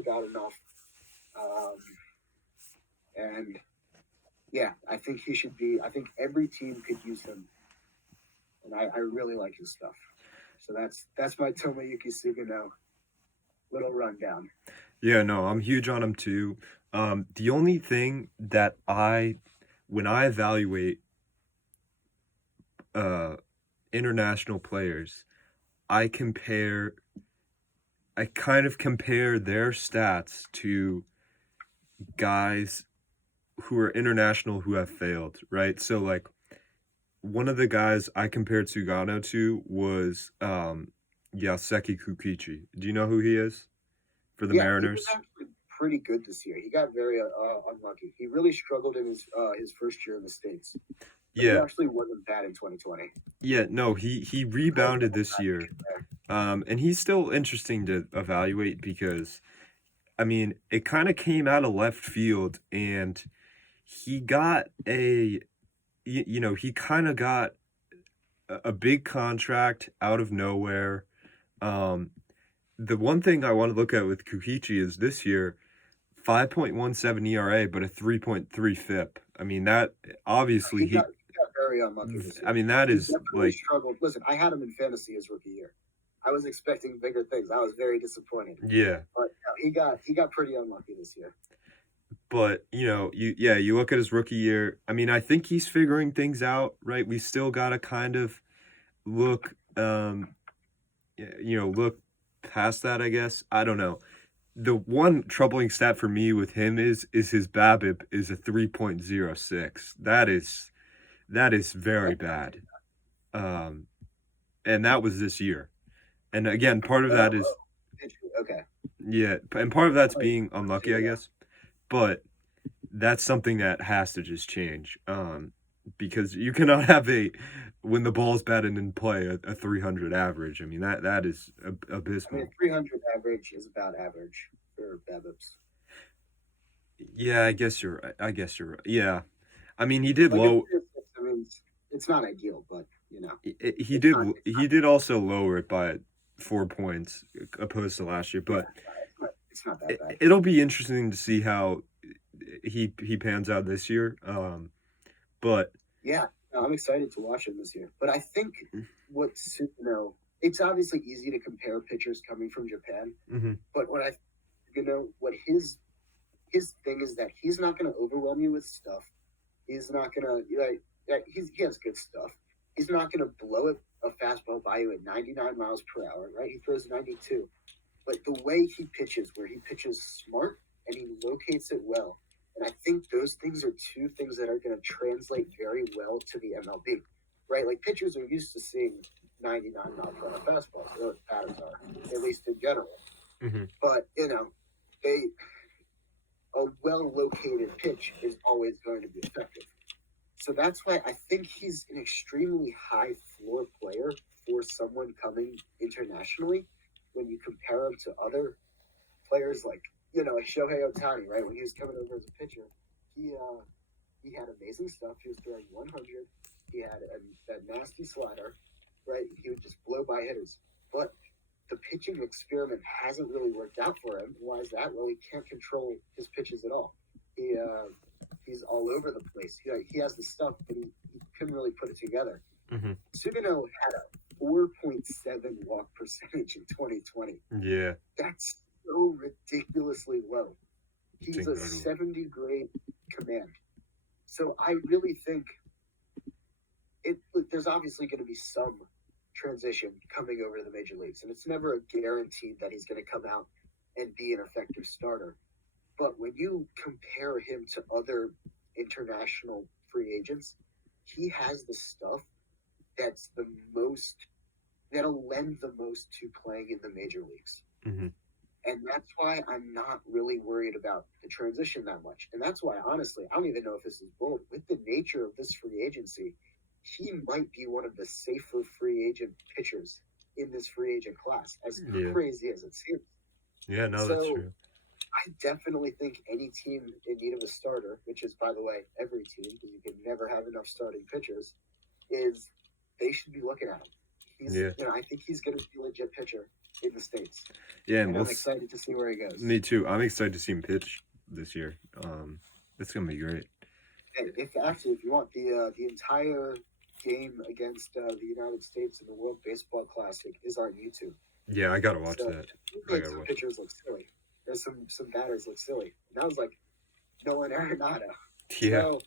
about enough. Um, and yeah, I think he should be. I think every team could use him, and I really like his stuff. So that's my Tomoyuki Sugano little rundown. Yeah, no, I'm huge on him too. The only thing that when I evaluate uh international players, I compare, I kind of compare their stats to guys who are international who have failed, right? So like one of the guys I compared Sugano to was Yaseki Kukichi. Do you know who he is for the Yeah, he was Mariners? actually pretty good this year. He got very unlucky. He really struggled in his first year in the states, but he Yeah, actually wasn't bad in 2020. yeah, no, he Nice rebounded little this year. package there. And he's still interesting to evaluate because I mean, it kind of came out of left field and he got he kind of got a big contract out of nowhere. Um, the one thing I want to look at with Kukichi is this year, 5.17 ERA, but a 3.3 FIP. I mean, that obviously He got very unlucky this I year. mean, that He is definitely like, struggled. Listen, I had him in fantasy his rookie year. I was expecting bigger things. I was very disappointed, yeah. but no, he got pretty unlucky this year. But, you look at his rookie year. I mean, I think he's figuring things out, right? We still got to kind of look, look past that, I guess. I don't know. The one troubling stat for me with him is his BABIP is a 3.06. That is very bad. Um, and that was this year. And again, part of Oh, that is, okay. yeah, and part of that's Oh, yeah. being Let's see unlucky, I that. guess. But that's something that has to just change. Because you cannot have when the ball's batted in play, a 300 average. I mean, that is I mean, abysmal. 300 average is about average for BABIPs. Yeah, I guess you're right. I guess you're right. Yeah. I mean, he did Like a low 306, I mean, it's not ideal, but you know, he it's did not. It's he did also lower it by 4 points opposed to last year, yeah, but it's not that bad. it'll be interesting to see how he pans out this year. But Yeah, no, I'm excited to watch him this year. But I think what's it's obviously easy to compare pitchers coming from Japan. mhm. But what his thing is that he's not going to overwhelm you with stuff. He's not going to he has good stuff. He's not going to blow a fastball by you at 99 miles per hour, right? He throws 92. But the way he pitches, where he pitches smart and he locates it well, and I think those things are two things that are going to translate very well to the MLB, right? Like pitchers are used to seeing 99 mile per hour fastballs, or batters are, at least in general. Mhm. But they a well located pitch is always going to be effective. So that's why I think he's an extremely high floor player for someone coming internationally when you compare him to other players like like Shohei Ohtani, right? When he was coming over as a pitcher, he uh, he had amazing stuff. He was throwing 100. He had that nasty slider, right? He would just blow by hitters. But the pitching experiment hasn't really worked out for him. Why is that? Well, he can't control his pitches at all. He's all over the place. He has the stuff, but he couldn't really put it together. Mhm. Sugano had a 4.7 walk percentage in 2020. Yeah, That's so ridiculously low. it's He's a incredible. 70 grade command. So I really think there's obviously going to be some transition coming over to the major leagues, and it's never a guaranteed that he's going to come out and be an effective starter. But when you compare him to other international free agents, he has the stuff that's the most that'll lend the most to playing in the major leagues. Mhm. And that's why I'm not really worried about the transition that much. And that's why, honestly, I don't even know if this is bold. With the nature of this free agency, he might be one of the safer free agent pitchers in this free agent class, as Yeah. crazy as it seems. Yeah, no, that's So true. I definitely think any team in need of a starter, which is, by the way, every team, because you can never have enough starting pitchers, is they should be looking at him. Yeah. I think he's going to be a legit pitcher. in the States. Yeah, And and I'm excited to see where he goes. me too. I'm excited to see him pitch this year. It's gonna be great. And if you want the entire game against the United States in the World Baseball Classic is on YouTube. Yeah, I gotta watch So that. he made some pitchers look silly. There's some batters look silly. And that was like Nolan Arenado. Yeah. So,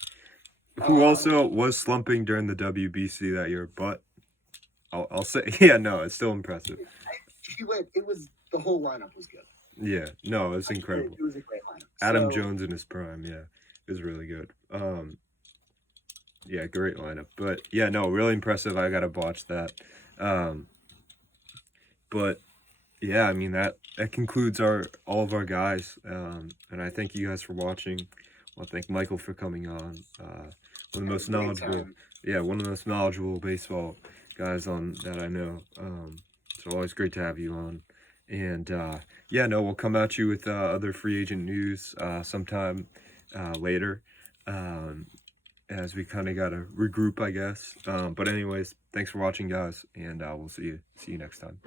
Who also was slumping during the WBC that year, but I'll say, yeah, no, it's still impressive. It was the whole lineup was good. Yeah, no, it's incredible. It was a great lineup. Adam Jones in his prime, yeah, is really good. Yeah, great lineup. But yeah, no, really impressive. I gotta watch that. But yeah, I mean that concludes all of our guys. And I thank you guys for watching. Well, thank Michael for coming on. One of the most knowledgeable, one of the most knowledgeable baseball guys on that I know. It's always great to have you on. And yeah, no, we'll come at you with other free agent news sometime later, as we kind of got to regroup, I guess. But anyways, thanks for watching, guys, and we'll see you next time.